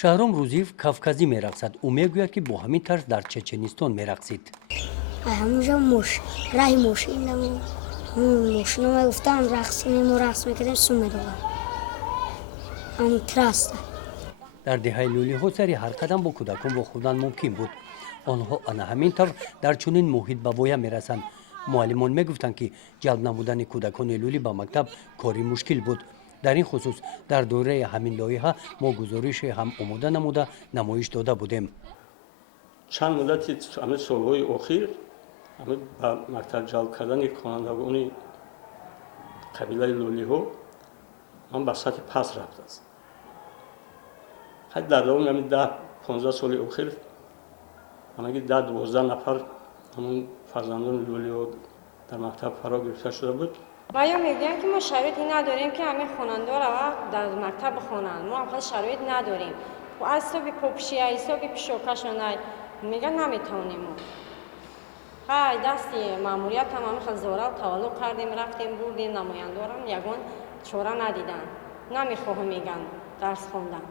Шаҳром Рӯзиев кавказӣ мерақсад. Ӯ мегӯяд, ки бо ҳамин тарз дар Чеченистон мерақсид. ҳамонҷа раҳи мошинамон мошина мегуфтам рақсинемо рақс мекардем сум медодам. ҳамон траста. Дар деҳаи лӯлиҳо сари ҳар қадам бо кӯдакон вохӯрдан мумкин буд. онҳо ана ҳамин тавр дар чунин муҳит ба воя мерасанд. муаллимон мегуфтанд, ки ҷалб намудани кӯдакони лӯлӣ ба мактаб кори мушкил буд. дар ин хусус дар доираи ҳамин лоиҳа мо гузорише ҳам омода намуда намоиш дода будем. чанд муддати ҳамин солҳои охир ҳамин ба мактаб ҷалб кардани хонандагони қабилаи лӯлиҳо ҳам ба сатҳи паст рафтааст. дар давоми ҳамин 10-15 соли охир ҳамаги 10-12 нафар ҳамон фарзандони лӯлиҳо дар мактаб фаро гирифта шуда буд. باید میگن که ما شرایطی نداریم که همه خواننده را در مکتب بخونن. ما هم شرایط نداریم. و از حساب پوپشی حساب پیشوکشون میگن نمیتونیم. های دستی ماموریت هم خیلی زوره و تولد کردیم رفتیم بردیم نمایندارم یگان چاره ندیدن. نمیخوام میگن درس خوندن.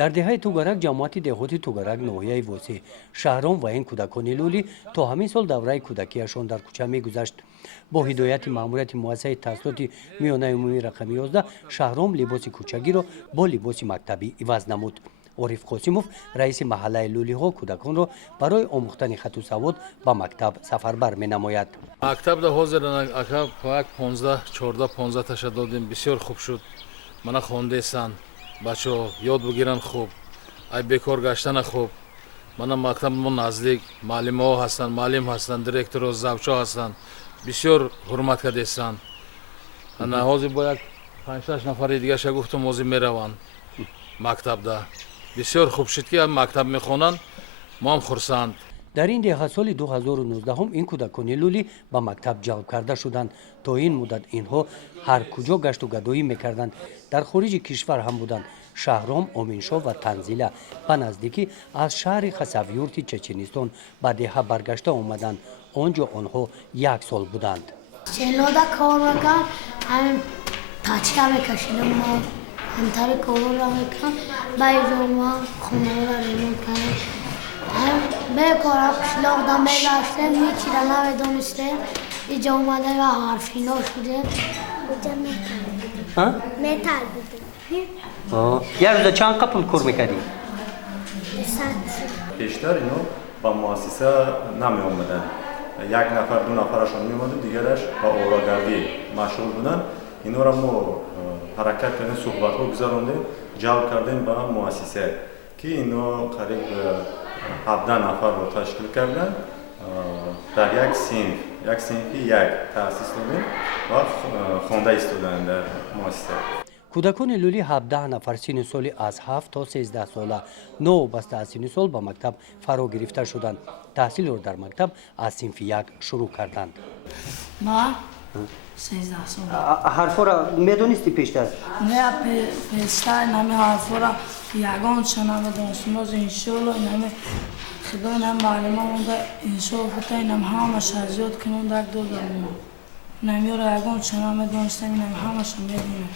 дар деҳаи тугарак ҷамоати деҳоти тугарак ноҳияи восеъ шаҳром ва ин кӯдакони лӯлӣ то ҳамин сол давраи кӯдакиашон дар кӯча мегузашт. бо ҳидояти маъмурияти муассисаи таҳсилоти миёнаи умумии рақами 11 шаҳром либоси кӯчагиро бо либоси мактабӣ иваз намуд. ориф қосимов раиси маҳаллаи лӯлиҳо кӯдаконро барои омӯхтани хату савод ба мактаб сафарбар менамояд. мактабда ҳозир ака 14-15 таша додем. бисёр хуб шуд. мана хондесан бачаҳо ёд бигиранд хуб, ай бекор гаштана хуб. мана мактаб мо наздик, муаллимаҳо ҳастанд, муаллим ҳастанд, директорҳо, завҷҳо ҳастанд. бисёр ҳурмат кардесанд. ана ҳозир бо як 5-6 нафари дигаша гуфтам ҳозир мераванд мактабда. бисёр хуб шуд, ки мактаб мехонанд, мо ҳам хурсанд. дар ин деҳа соли 2019 ин кӯдакони лӯлӣ ба мактаб ҷалб карда шуданд. то ин муддат инҳо ҳар куҷо гашту гадоӣ мекарданд. дар хориҷи кишвар ҳам буданд. шаҳром, оминшоҳ ва танзила ба наздикӣ аз шаҳри хасавюрти Чеченистон ба деҳа баргашта омаданд. он ҷо онҳо 1 сол буданд. селода кор мекардам, ҳамин пачка мекашидам, ҳамтари корро мекардам, байзома хонавора ремонт кардам. бекора қишлоқда мегаштем, ҳичра намедонистем. иҷа омадем ва ҳарфино шудем. метал будем. як рӯза чанд қапл кор мекардӣ? пештар ино ба муассиса намеомаданд. 1 нафар 2 нафарашон меомаду, дигараш ба оврогардӣ машғул буданд. инора мо ҳаракат кардем, суҳбатҳо гузарондем, ҷалб кардем ба муассиса, ки ино қариб 17 нафарро ташкил карданд. дар як синфи як таъсис додем ва хонда истоданд дар муассиса. кӯдакони лӯлӣ 17 нафар синни соли аз 7 то 13 сола новобаста аз синни сол ба мактаб фаро гирифта шуданд. таҳсилро дар мактаб аз синфи 1 шурӯъ карданд. ма 13 сола. ҳарфора медонисти пештар? не пештар нами ҳарфора ягон ча намедонистм. боз иншоалло нами худо нам маълума монда иншоалло фута инам ҳамаша зиёд кинон дар додам. намиёро ягон ча намедонистам, инам ҳамаша медонам.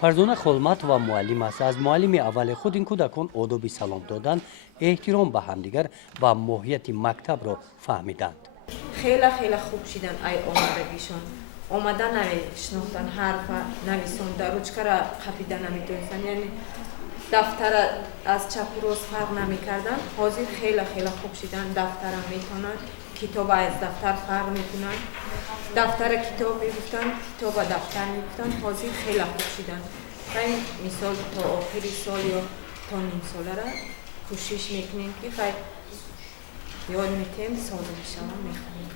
фарзона холмат ва муаллим аст. аз муаллими аввали худ ин кӯдакон одоби салом додан, эҳтиром ба ҳамдигар ва моҳияти мактабро фаҳмиданд. хела хуб шидан ай омадагишон. омада навишнохтан, ҳарфа нависонда, ручкара қафида наметонистан, яъне дафтара аз чапу рост фарқ намекардан. ҳозир хела хуб шидан, дафтара метонанд, китоба аз дафтар фарқ мекунанд. дафтара китоб мегуфтанд, китоба дафтар мегуфтанд. ҳозир хела хуб шидан. хай мисол то охири сол ё то нимсолара кӯшиш мекунем, ки хай ёд метем солим шавам мехонем.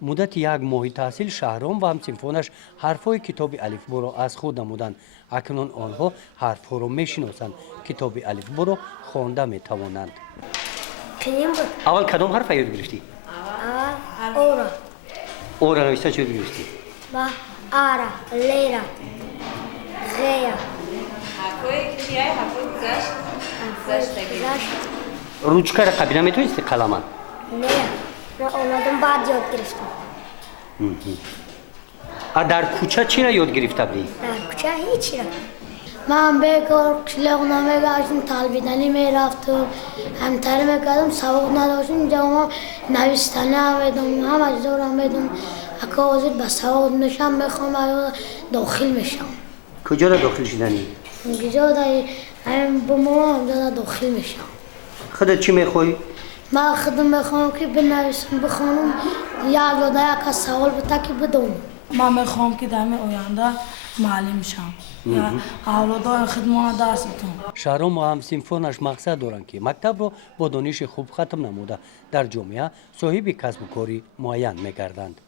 муддати 1 моҳи таҳсил шаҳром ва ҳамсинфонаш ҳарфҳои китоби алифборо аз худ намуданд. акнун онҳо ҳарфҳоро мешиносанд. китоби алифборо хонда метавонанд. аввал кадом ҳарфа ёд гирифтӣ? ора нависта чӣ ёд гирифтӣ? ара, лера, ғея. ручкара қаби наметонисти қаламан? не омадам баъд ёд гирифтам. дар кӯча чиро ёд гирифта будӣ? дар кӯча ҳичра. من به کار شلوغ نمیگشتم طالبیدنی میرفتم همتر میکردم سوق نداشتم اینجا ما نویستنه هم بدم همه زور هم بدم اکا وزیر به سوق میشم میخوام داخل میشم کجا را داخل شدنی؟ اینجا هم با مامان هم داخل میشم خودت چی میخوای؟ من خودم میخوام که بنویسم بخونم یک داده یک سوال بتا که بدونم من میخوام که در آینده معلم شم یا اولادای خدمت دستتون. شهرام و همسنفانش مقصد دارند که مکتب را با دانش خوب ختم نموده در جامعه صاحب کسب و کاری معین میگردند.